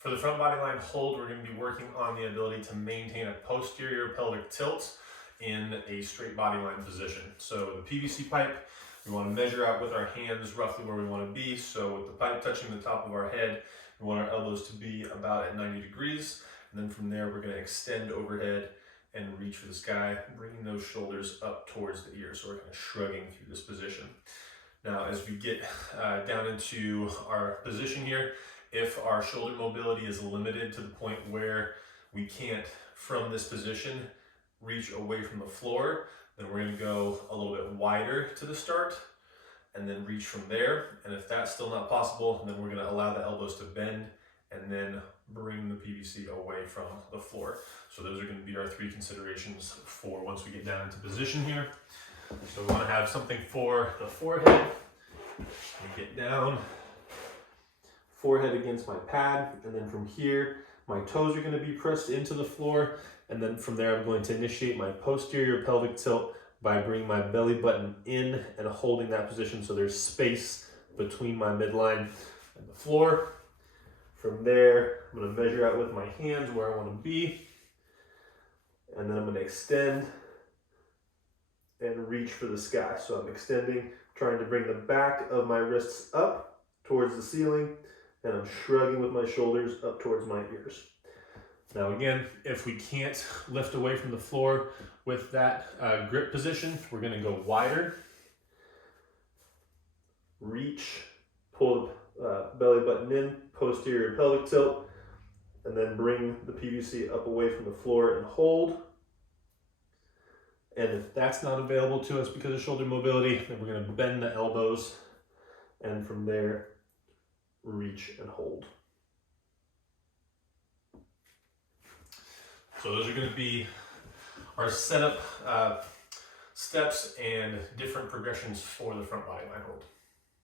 For the front body line hold, we're going to be working on the ability to maintain a posterior pelvic tilt in a straight body line position. So the PVC pipe, we want to measure out with our hands roughly where we want to be. So with the pipe touching the top of our head, we want our elbows to be about at 90 degrees. And then from there, we're going to extend overhead and reach for the sky, bringing those shoulders up towards the ear. So we're kind of shrugging through this position. Now, as we get down into our position here, if our shoulder mobility is limited to the point where we can't, from this position, reach away from the floor, then we're going to go a little bit wider to the start and then reach from there. And if that's still not possible, then we're going to allow the elbows to bend and then bring the PVC away from the floor. So those are going to be our three considerations for once we get down into position here. So we want to have something for the forehead. We get down, forehead against my pad, and then from here, my toes are going to be pressed into the floor, and then from there, I'm going to initiate my posterior pelvic tilt by bringing my belly button in and holding that position so there's space between my midline and the floor. From there, I'm going to measure out with my hands where I want to be, and then I'm going to extend and reach for the sky. So I'm extending, trying to bring the back of my wrists up towards the ceiling, and I'm shrugging with my shoulders up towards my ears. Now again, if we can't lift away from the floor with that grip position, we're going to go wider. Reach, pull the belly button in, posterior pelvic tilt, and then bring the PVC up away from the floor and hold. And if that's not available to us because of shoulder mobility, then we're going to bend the elbows, and from there, reach and hold. So those are going to be our setup steps and different progressions for the front body line hold.